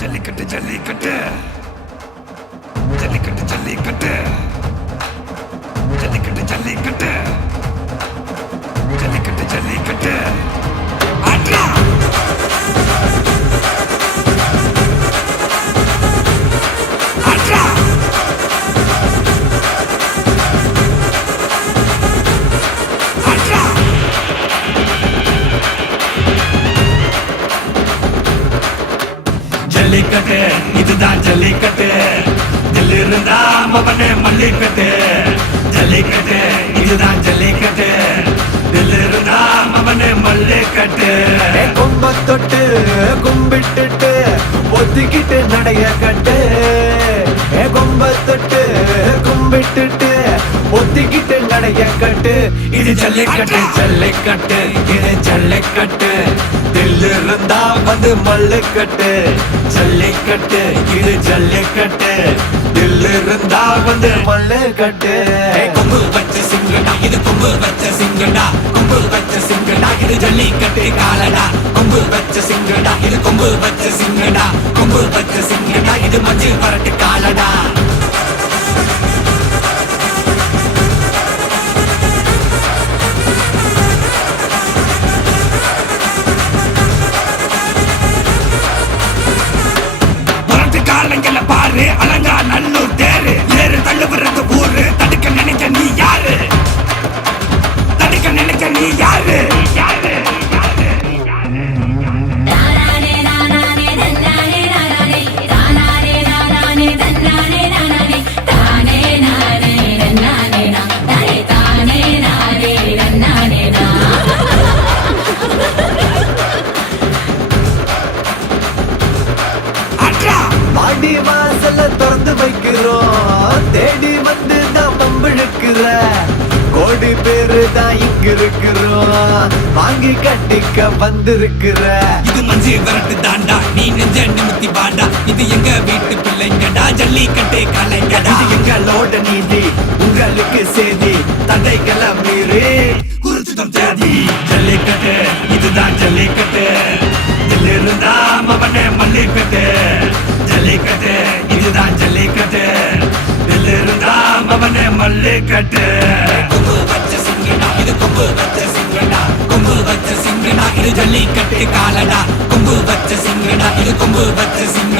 ஜல்லிக்கட்டு ஜல்லிக்கட்டு ஜல்லிக்கட்டு ஜல்லிக்கட்டு ஜல்லிக்கட்டு ஜல்லிக்கட்டு ஜல்லிக்கட்டு ஜல்லிக்கட்டு ஆட்ரா ஆட்ரா ஆட்ரா ஜல்லிக்கட்டு இதுதான் ஜல்லிக்கட்டு தில் இருந்தா மவனே மல்லிக்கட்டு ஜல்லிக்கட்டு இதுதான் ஜல்லிக்கட்டு தில் இருந்தா மவனே மல்லிக்கட்டு கொம்ப தொட்டு கும்பிட்டுட்டு ஒத்திக்கிட்டு நடைய கட்டு கொம்ப தொட்டு கும்பிட்டுட்டு ஒத்திக்கிட்டு நடைய கட்டு இது ஜல்லிக்கட்டு ஜல்லிக்கட்டு இது ஜல்லிக்கட்டு தில் இருந்தா வந்து மல்லுக்கட்டு ஜல்லிக்கட்டு இது ஜல்லிக்கட்டு தில் இருந்தா வந்து மல்லுக்கட்டு கொம்பு வச்ச சிங்கடா இது கொம்பு வச்ச சிங்கடா கொம்பு வச்ச சிங்கடா இது ஜல்லிக்கட்டு காலடா கொம்பு வச்ச சிங்கடா இது கொம்பு வச்ச சிங்கடா கொம்பு வச்ச சிங்கடா இது மஞ்சள் பரட்டு காலடா காலங்கள பாரு அலங்கா நல்லூர் தேரு ஏறு தள்ளுவுறது ஊரு தடுக்க நினைக்க நீ யாரு தடுக்க நினைக்க நீ யாரு யாரு மாடி வாசல திறந்து வைக்கிறோம் தேடி வந்து தான் பம்பிழுக்கிற கோடி பேரு தான் இங்க இருக்கிறோம் வாங்கி கட்டிக்க வந்திருக்கிற இது மஞ்சு விரட்டு தாண்டா நீ நெஞ்ச நிமித்தி வாண்டா இது எங்க வீட்டு பிள்ளைங்கடா ஜல்லிக்கட்டு கலைங்கடா இது எங்களோட நீதி உங்களுக்கு செய்தி தடைகளை மீறி குறிச்சுதம் தேதி ஜல்லிக்கட்டு இதுதான் ஜல்லிக்கட்டு இதில் இருந்தா மவனே மல்லிக்கட்டு ஜல்லிக்கட்டு இதுதான் ஜல்லிக்கட்டு இதில் இருந்தா மவனே மல்லிக்கட்டு கொம்பு வச்ச சிங்கடா இது கொம்பு வச்ச சிங்கடா கொம்பு வச்ச சிங்கடா இது ஜல்லிக்கட்டு காலடா கொம்பு வச்ச சிங்கடா இது கொம்பு வச்ச சிங்கடா